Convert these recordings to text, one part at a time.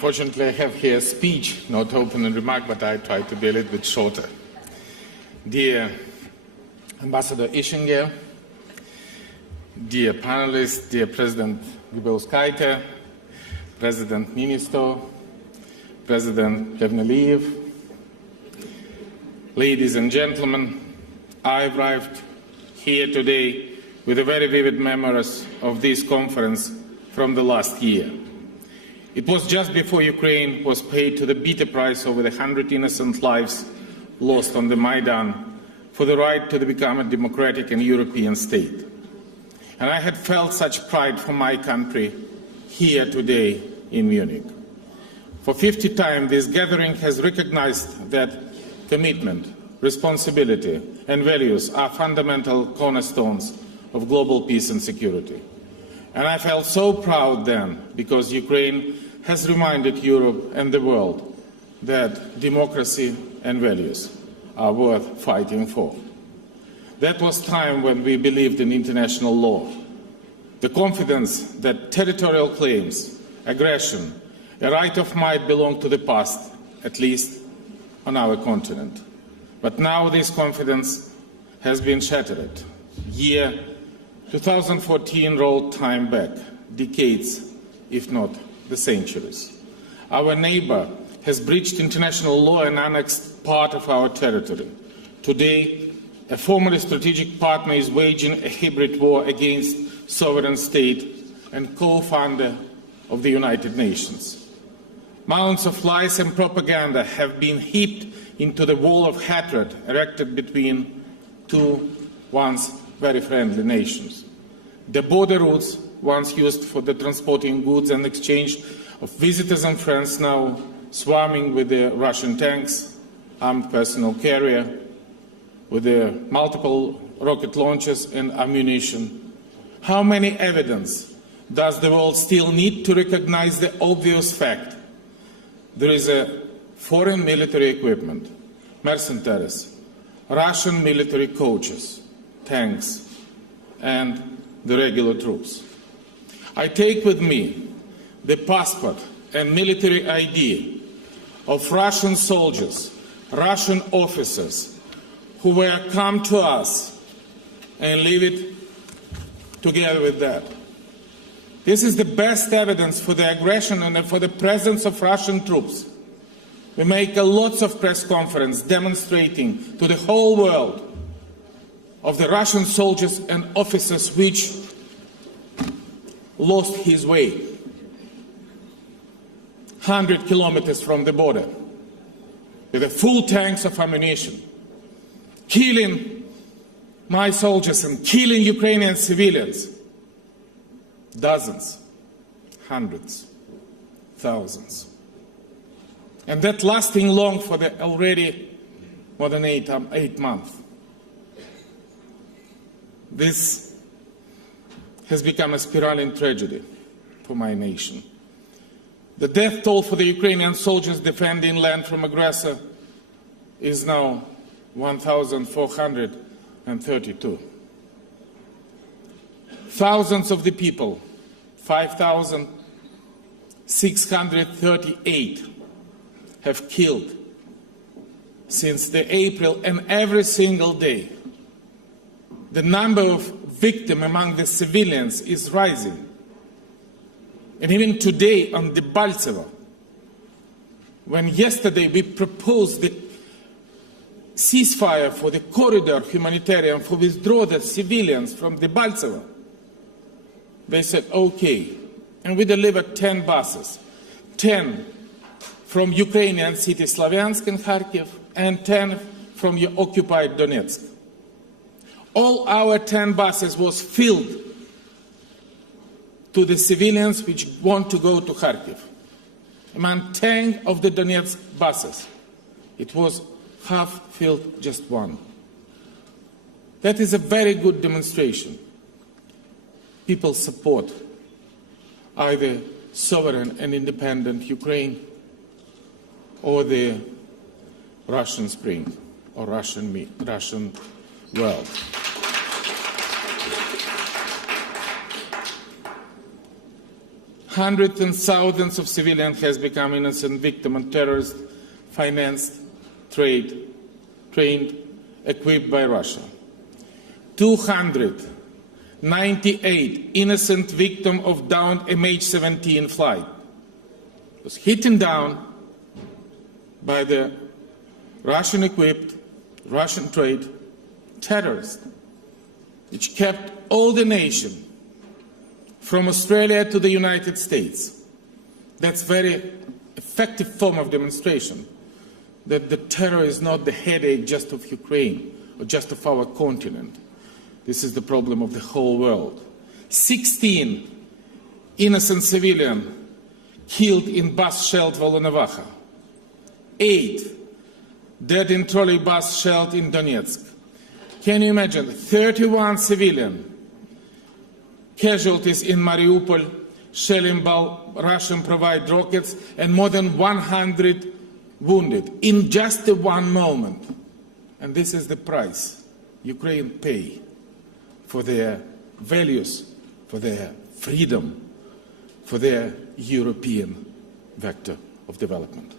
Unfortunately, I have here a speech, not opening remark, but I try to be a little bit shorter. Dear Ambassador Ischinger, dear panelists, dear President Grybauskaitė, President Niinistö, President Plevneliev, ladies and gentlemen, I arrived here today with a very vivid memories of this conference from the last year. It was just before Ukraine was paid to the bitter price over the 100 innocent lives lost on the Maidan for the right to become a democratic and European state. And I had felt such pride for my country here today in Munich. For 50th time, this gathering has recognized that commitment, responsibility, and values are fundamental cornerstones of global peace and security. And I felt so proud then, because Ukraine has reminded Europe and the world that democracy and values are worth fighting for. That was time when we believed in international law, the confidence that territorial claims, aggression, a right of might belong to the past, at least on our continent. But now this confidence has been shattered. Year 2014 rolled time back, decades, if not the centuries. Our neighbor has breached international law and annexed part of our territory. Today, a formerly strategic partner is waging a hybrid war against sovereign state and co-founder of the United Nations. Mounds of lies and propaganda have been heaped into the wall of hatred erected between two once very friendly nations. The border routes, once used for the transporting goods and exchange of visitors and friends, now swarming with the Russian tanks, armed personnel carrier, with the multiple rocket launchers and ammunition. How many evidence does the world still need to recognize the obvious fact? There is a foreign military equipment, mercenaries, Russian military coaches, tanks, and the regular troops. I take with me the passport and military ID of Russian soldiers, Russian officers who were come to us, and leave it together with that. This is the best evidence for the aggression and for the presence of Russian troops. We make lots of press conferences demonstrating to the whole world of the Russian soldiers and officers which lost his way 100 kilometers from the border with the full tanks of ammunition, killing my soldiers and killing Ukrainian civilians. Dozens, hundreds, thousands. And that lasting long for the already more than 8 months. This has become a spiraling tragedy for my nation. The death toll for the Ukrainian soldiers defending land from aggressor is now 1,432. Thousands of the people, 5,638, have killed since the April, and every single day the number of victims among the civilians is rising. And even today on Debaltseve, when yesterday we proposed the ceasefire for the corridor humanitarian for withdraw the civilians from Debaltseve, they said, okay. And we delivered 10 buses, 10 from Ukrainian cities Slavyansk and Kharkiv, and 10 from occupied Donetsk. All our 10 buses was filled to the civilians which want to go to Kharkiv. Among 10 of the Donetsk buses, it was half filled, just one. That is a very good demonstration. People support either sovereign and independent Ukraine or the Russian Spring or Russian world. Hundreds and thousands of civilians have become innocent victims of terrorist financed, trained, equipped by Russia. 298 innocent victims of downed MH17 flight was hit down by the Russian-equipped, Russian-trained terrorists, which kept all the nation from Australia to the United States. That's a very effective form of demonstration that the terror is not the headache just of Ukraine or just of our continent. This is the problem of the whole world. 16 innocent civilians killed in bus shelled Volnovakha. 8 dead in trolley bus shelled in Donetsk. Can you imagine? 31 civilian casualties in Mariupol, shelling by Russian provided rockets, and more than 100 wounded in just one moment. And this is the price Ukraine pays for their values, for their freedom, for their European vector of development.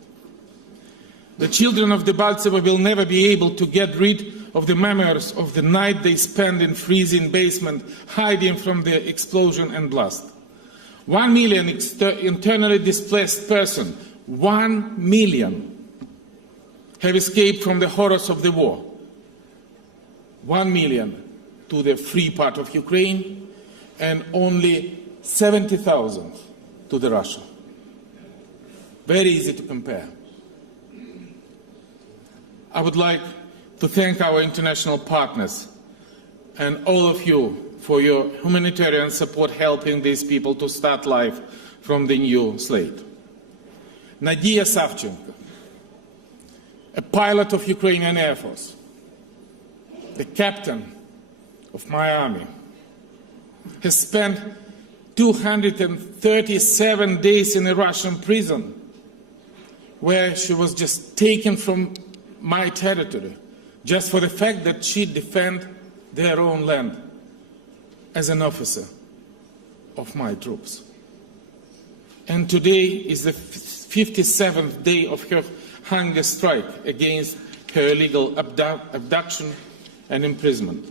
The children of Debaltseve will never be able to get rid of the memories of the night they spent in freezing basement, hiding from the explosion and blast. 1 million internally displaced persons, 1 million, have escaped from the horrors of the war. 1 million to the free part of Ukraine, and only 70,000 to the Russia. Very easy to compare. I would like to thank our international partners and all of you for your humanitarian support helping these people to start life from the new slate. Nadia Savchenko, a pilot of Ukrainian Air Force, the captain of my army, has spent 237 days in a Russian prison where she was just taken from my territory just for the fact that she defended their own land as an officer of my troops. And today is the 57th day of her hunger strike against her illegal abduction and imprisonment.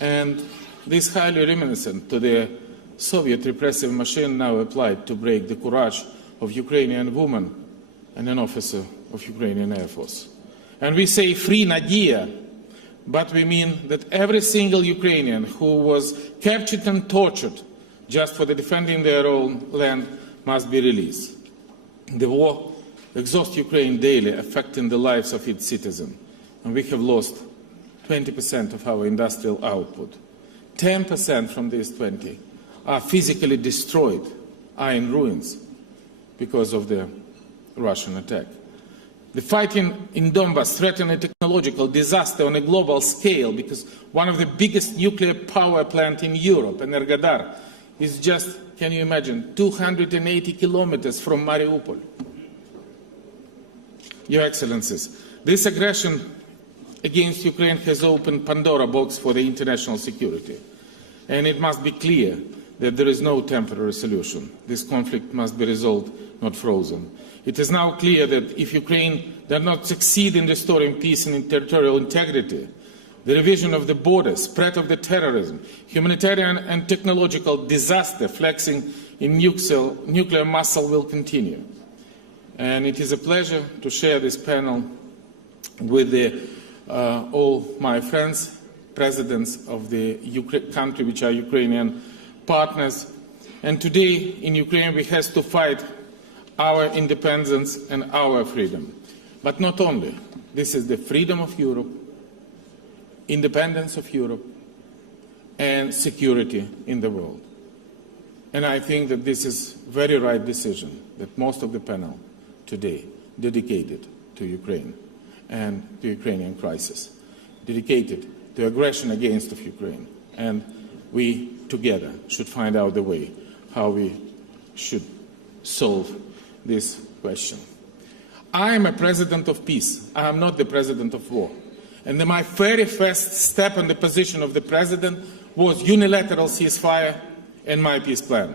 And this is highly reminiscent to the Soviet repressive machine now applied to break the courage of Ukrainian woman and an officer of Ukrainian Air Force. And we say free Nadia, but we mean that every single Ukrainian who was captured and tortured just for defending their own land must be released. The war exhausts Ukraine daily, affecting the lives of its citizens, and we have lost 20% of our industrial output. 10% from these 20 are physically destroyed, are in ruins because of the Russian attack. The fighting in Donbass threatens a technological disaster on a global scale because one of the biggest nuclear power plants in Europe, Energodar, is just, can you imagine, 280 kilometers from Mariupol. Your Excellencies, this aggression against Ukraine has opened Pandora box for the international security. And it must be clear that there is no temporary solution. This conflict must be resolved, not frozen. It is now clear that if Ukraine does not succeed in restoring peace and territorial integrity, the revision of the borders, spread of the terrorism, humanitarian and technological disaster flexing in nuclear muscle will continue. And it is a pleasure to share this panel with all my friends, presidents of the country which are Ukrainian partners. And today in Ukraine we have to fight our independence and our freedom. But not only. This is the freedom of Europe, independence of Europe, and security in the world. And I think that this is a very right decision that most of the panel today dedicated to Ukraine and the Ukrainian crisis, dedicated to aggression against of Ukraine. And we together should find out the way how we should solve this question. I am a president of peace. I am not the president of war. And my very first step in the position of the president was unilateral ceasefire and my peace plan.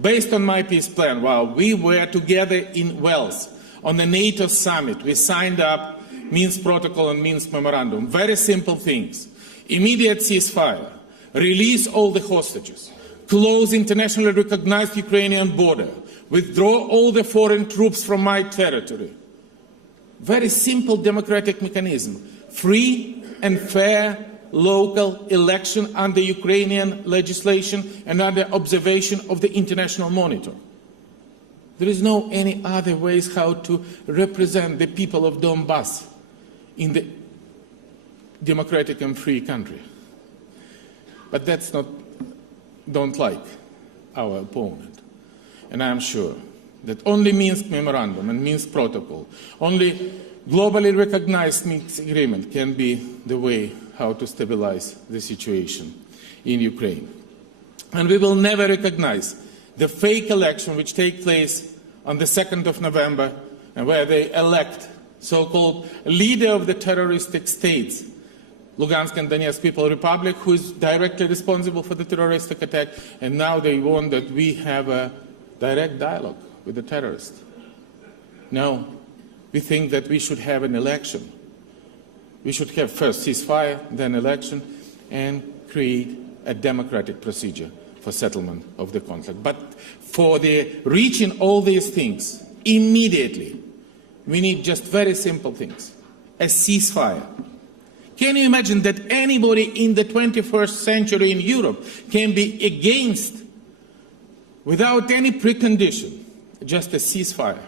Based on my peace plan, while we were together in Wales on the NATO summit, we signed up Minsk Protocol and Minsk Memorandum. Very simple things. Immediate ceasefire, release all the hostages, close internationally recognized Ukrainian border, withdraw all the foreign troops from my territory. Very simple democratic mechanism. Free and fair local election under Ukrainian legislation and under observation of the international monitor. There is no any other ways how to represent the people of Donbass in the democratic and free country. But that's not, don't like our opponent. And I am sure that only Minsk Memorandum and Minsk Protocol, only globally recognized Minsk Agreement can be the way how to stabilize the situation in Ukraine. And we will never recognize the fake election which takes place on the 2nd of November and where they elect so-called leader of the terroristic states, Lugansk and Donetsk People Republic, who is directly responsible for the terroristic attack, and now they want that we have a direct dialogue with the terrorists. No, we think that we should have an election. We should have first ceasefire, then election, and create a democratic procedure for settlement of the conflict. But for the reaching all these things immediately, we need just very simple things. A ceasefire. Can you imagine that anybody in the 21st century in Europe can be against, without any precondition, just a ceasefire?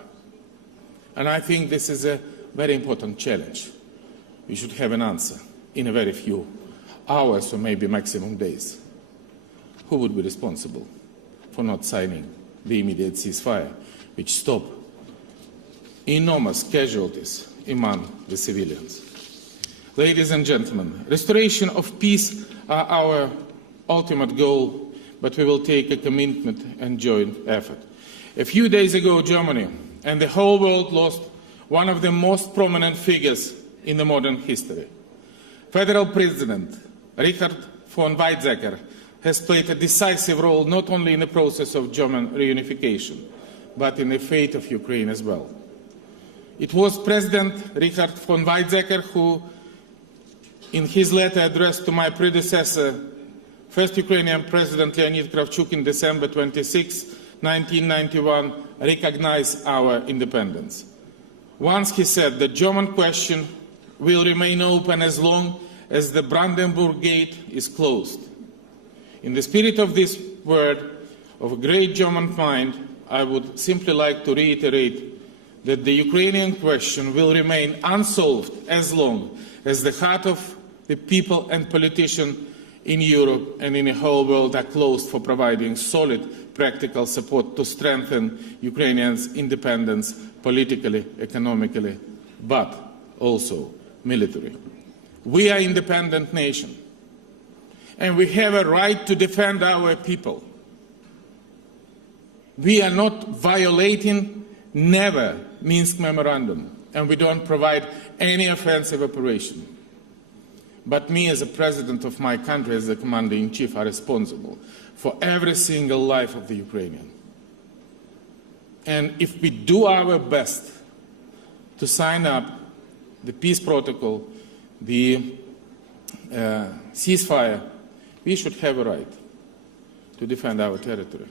And I think this is a very important challenge. We should have an answer in a very few hours or maybe maximum days. Who would be responsible for not signing the immediate ceasefire, which stopped enormous casualties among the civilians? Ladies and gentlemen, restoration of peace are our ultimate goal, but we will take a commitment and joint effort. A few days ago, Germany and the whole world lost one of the most prominent figures in the modern history. Federal President Richard von Weizsäcker has played a decisive role not only in the process of German reunification, but in the fate of Ukraine as well. It was President Richard von Weizsäcker who, in his letter addressed to my predecessor, first Ukrainian President Leonid Kravchuk in December 26, 1991, recognized our independence. Once he said, the German question will remain open as long as the Brandenburg Gate is closed. In the spirit of this word of a great German mind, I would simply like to reiterate that the Ukrainian question will remain unsolved as long as the heart of the people and politicians in Europe and in the whole world are closed for providing solid practical support to strengthen Ukrainians' independence politically, economically, but also militarily. We are an independent nation, and we have a right to defend our people. We are not violating never Minsk Memorandum, and we don't provide any offensive operation. But me, as a president of my country, as the commander-in-chief, are responsible for every single life of the Ukrainian. And if we do our best to sign up the peace protocol, the ceasefire, we should have a right to defend our territory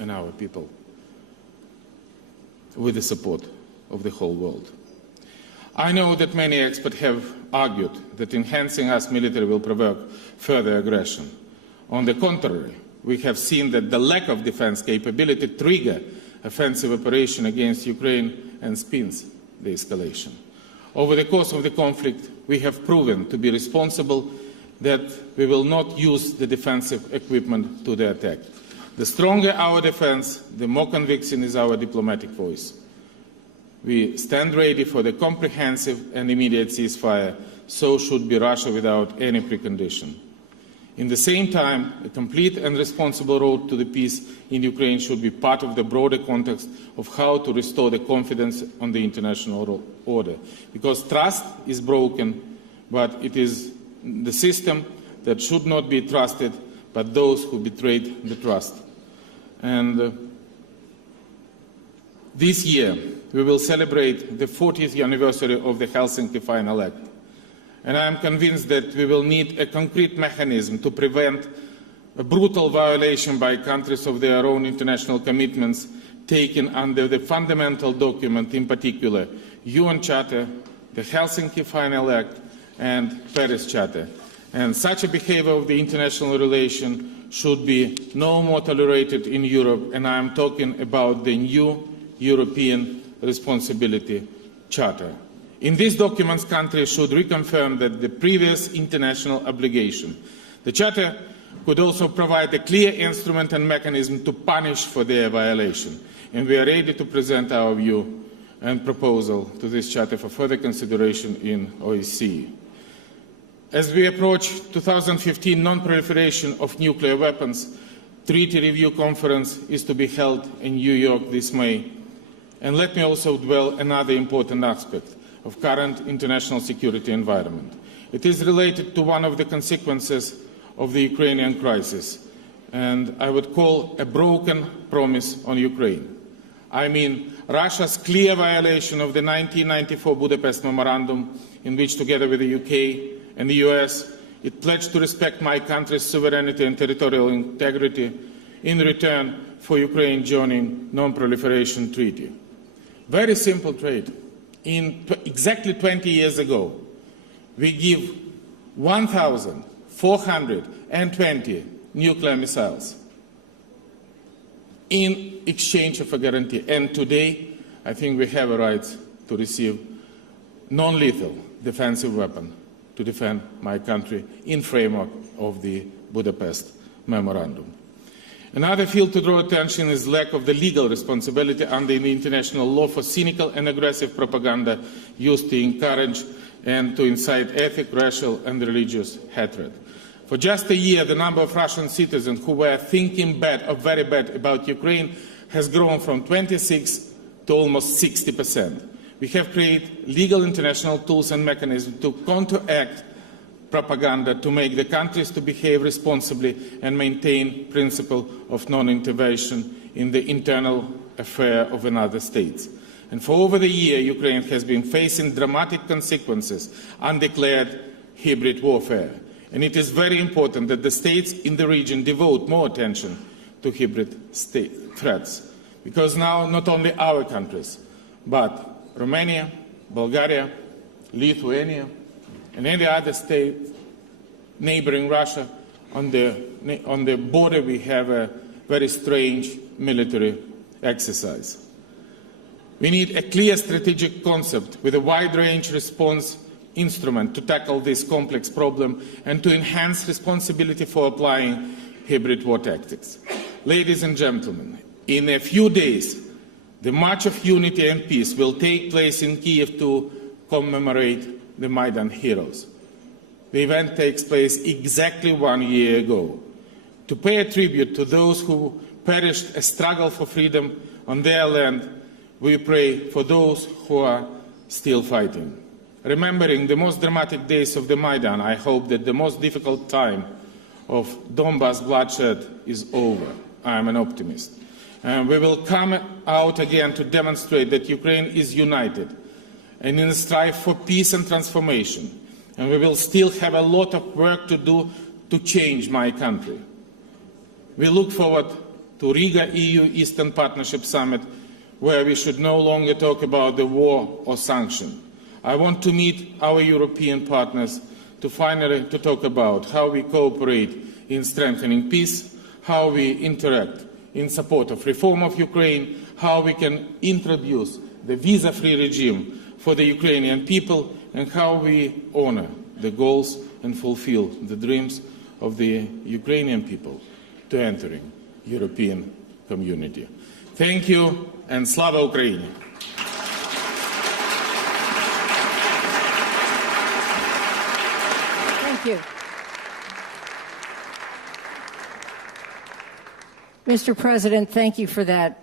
and our people with the support of the whole world. I know that many experts have argued that enhancing us military will provoke further aggression. On the contrary, we have seen that the lack of defense capability triggers offensive operation against Ukraine and spins the escalation. Over the course of the conflict, we have proven to be responsible, that we will not use the defensive equipment to the attack. The stronger our defense, the more convincing is our diplomatic voice. We stand ready for the comprehensive and immediate ceasefire, so should be Russia without any precondition. In the same time, a complete and responsible road to the peace in Ukraine should be part of the broader context of how to restore the confidence on the international order. Because trust is broken, but it is the system that should not be trusted, but those who betrayed the trust. And this year, we will celebrate the 40th anniversary of the Helsinki Final Act. And I am convinced that we will need a concrete mechanism to prevent a brutal violation by countries of their own international commitments taken under the fundamental document, in particular, UN Charter, the Helsinki Final Act, and Paris Charter. And such a behavior of the international relation should be no more tolerated in Europe, and I am talking about the new European Responsibility Charter. In these documents, countries should reconfirm that the previous international obligation. The Charter could also provide a clear instrument and mechanism to punish for their violation. And we are ready to present our view and proposal to this Charter for further consideration in OSCE. As we approach 2015 non-proliferation of nuclear weapons, Treaty Review Conference is to be held in New York this May. And let me also dwell on another important aspect of current international security environment. It is related to one of the consequences of the Ukrainian crisis, and I would call a broken promise on Ukraine. I mean Russia's clear violation of the 1994 Budapest Memorandum, in which, together with the UK and the US, it pledged to respect my country's sovereignty and territorial integrity in return for Ukraine joining non-proliferation treaty. Very simple trade. Exactly 20 years ago, we give 1,420 nuclear missiles in exchange of a guarantee. And today, I think we have a right to receive non-lethal defensive weapon to defend my country in framework of the Budapest Memorandum. Another field to draw attention is lack of the legal responsibility under the international law for cynical and aggressive propaganda used to encourage and to incite ethnic, racial and religious hatred. For just a year, the number of Russian citizens who were thinking bad or very bad about Ukraine has grown from 26 to almost 60%. We have created legal international tools and mechanisms to counteract propaganda, to make the countries to behave responsibly and maintain principle of non-intervention in the internal affair of another state. And for over the year, Ukraine has been facing dramatic consequences, undeclared hybrid warfare. And it is very important that the states in the region devote more attention to hybrid threats. Because now not only our countries, but Romania, Bulgaria, Lithuania, and any other state neighboring Russia, on the border we have a very strange military exercise. We need a clear strategic concept with a wide-range response instrument to tackle this complex problem and to enhance responsibility for applying hybrid war tactics. Ladies and gentlemen, in a few days, the March of Unity and Peace will take place in Kiev to commemorate the Maidan heroes. The event takes place exactly 1 year ago. To pay a tribute to those who perished a struggle for freedom on their land, we pray for those who are still fighting. Remembering the most dramatic days of the Maidan, I hope that the most difficult time of Donbass bloodshed is over. I am an optimist. And we will come out again to demonstrate that Ukraine is united and in a strive for peace and transformation. And we will still have a lot of work to do to change my country. We look forward to Riga EU Eastern Partnership Summit, where we should no longer talk about the war or sanction. I want to meet our European partners to finally talk about how we cooperate in strengthening peace, how we interact in support of reform of Ukraine, how we can introduce the visa-free regime for the Ukrainian people, and how we honor the goals and fulfill the dreams of the Ukrainian people to entering European community. Thank you, and Slava Ukraini! Thank you. Mr. President, thank you for that.